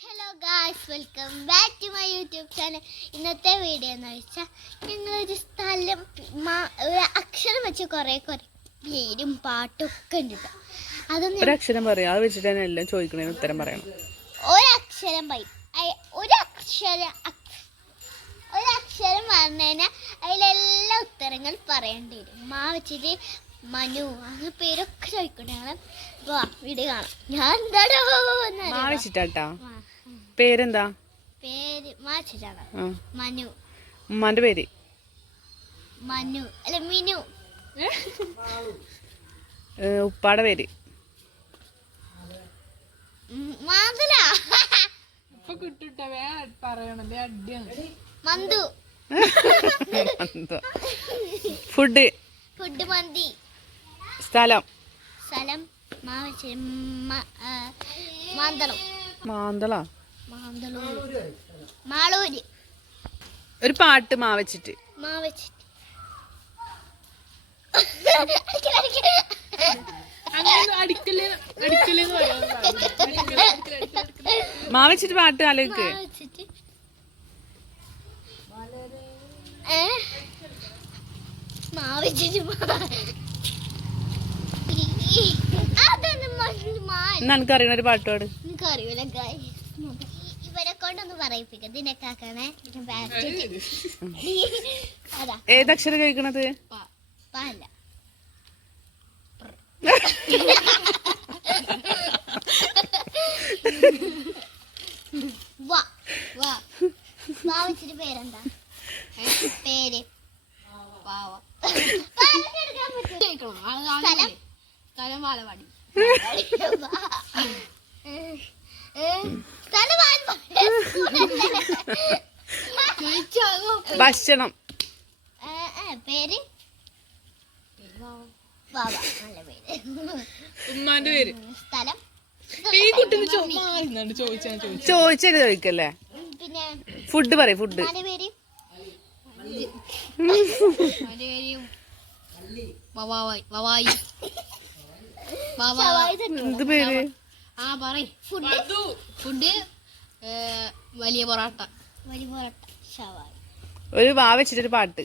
Hello guys, welcome back to my YouTube channel. ഇന്നത്തെ video എന്ന് വെച്ചാൽ ഞങ്ങളൊരു സ്ഥലം ഒരു അക്ഷരം വെച്ച് കുറേ പേരും പാട്ടും ഒക്കെ ഉണ്ട് കേട്ടോ. അതൊന്നും ഒരക്ഷരം പറയാം, അത് വെച്ചിട്ട് തന്നെ എല്ലാം ചോദിക്കണേന് ഉത്തരം പറയണം. ഒരക്ഷരം ഒരക്ഷരം പറഞ്ഞാൽ അതിലെല്ലാ ഉത്തരങ്ങൾ പറയേണ്ടി വരും. വെച്ചിട്ട് മനു അങ്ങനെ പേരൊക്കെ ചോദിക്കട്ടെ. ഞങ്ങൾ വീഡിയോ കാണാം. ഞാൻ എന്താടോ വെച്ചിട്ടാ പേരെന്താ? പേര് മാച്ചിട്ടാണ്. മനു. ഉമ്മാന്റെ പേര് മനു അല്ല മിനു. ഉപ്പാടെ പേര് മാതല. മന്തു. ഫുഡ് മന്തി. സ്ഥലം മാന്തള. മാളൂര്. ഒരു പാട്ട് മാവച്ചിട്ട് മാവച്ചിട്ട് പാട്ട് ആലോചിക്ക്. എനിക്കറിയണ ഒരു പാട്ടോട് എനിക്കറിയൂല. ഇവരെ കൊണ്ടൊന്ന് പറയിപ്പിക്കാം. ഇതിനൊക്കെ ഏതക്ഷരം കഴിക്കണത്? പാല. വെച്ചിട്ട് പേരെന്താ? പേര് സ്ഥലം വാളവാടി. ഭക്ഷണം. പേര് ഉമ്മാന്റെ പേര്. സ്ഥലം ചോദിച്ചത് ചോദിക്കല്ലേ. പിന്നെ ഫുഡ് പറയും. ഫുഡ് പേര് എന്ത് പേര്? ഫുഡ് വലിയ പൊറോട്ട. ഷവായി. ഒരു വാ വെച്ചിട്ടൊരു പാട്ട്.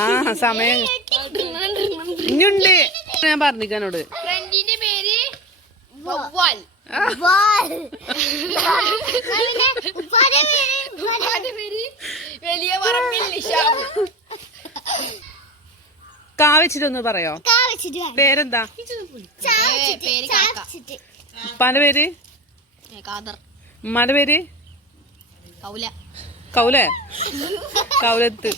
ആ സമയം ഇനിയുണ്ട്. ഞാൻ പറഞ്ഞിക്കാനോട്. ഫ്രണ്ടിന്റെ പേര് വലിയ പറമ്പിൽ. കാ വെച്ചിട്ടൊന്ന് പറയോ? പേരെന്താ? ഉപ്പാന്റെ പേര്? ഉമ്മാന്റെ പേര്? കൗലേ. കൗലത്ത്.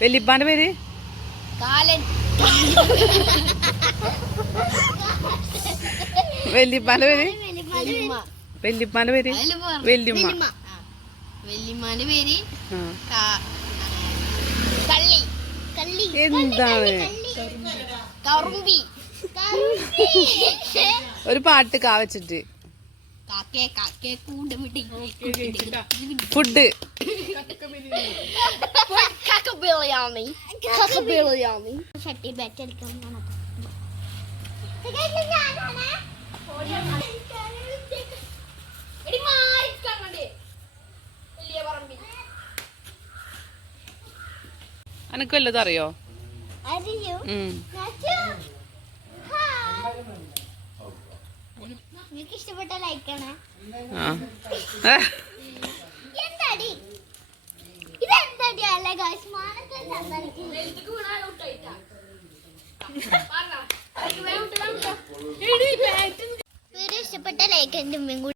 വല്യപ്പാന്റെ പേര്? വല്യപ്പാന്റെ പേര്? വല്യപ്പാന്റെ പേര്? വല്യമ്മ. വല്യമ്മാന്റെ പേര് എന്താണ്? കറുമ്പി. ഒരു പാട്ട് കാ വെച്ചിട്ട്. ഫുഡ്. അനക്ക് വല്ലതും അറിയോ? നിങ്ങൾക്ക് ഇഷ്ടപ്പെട്ട ലൈക്കാണ്. എന്താടി ഇതെന്താടി അല്ല ഗൈസ്, വീഡിയോ ഇഷ്ടപ്പെട്ട ലൈക്ക് എൻ്റെ ഉമ്മയും കൂടി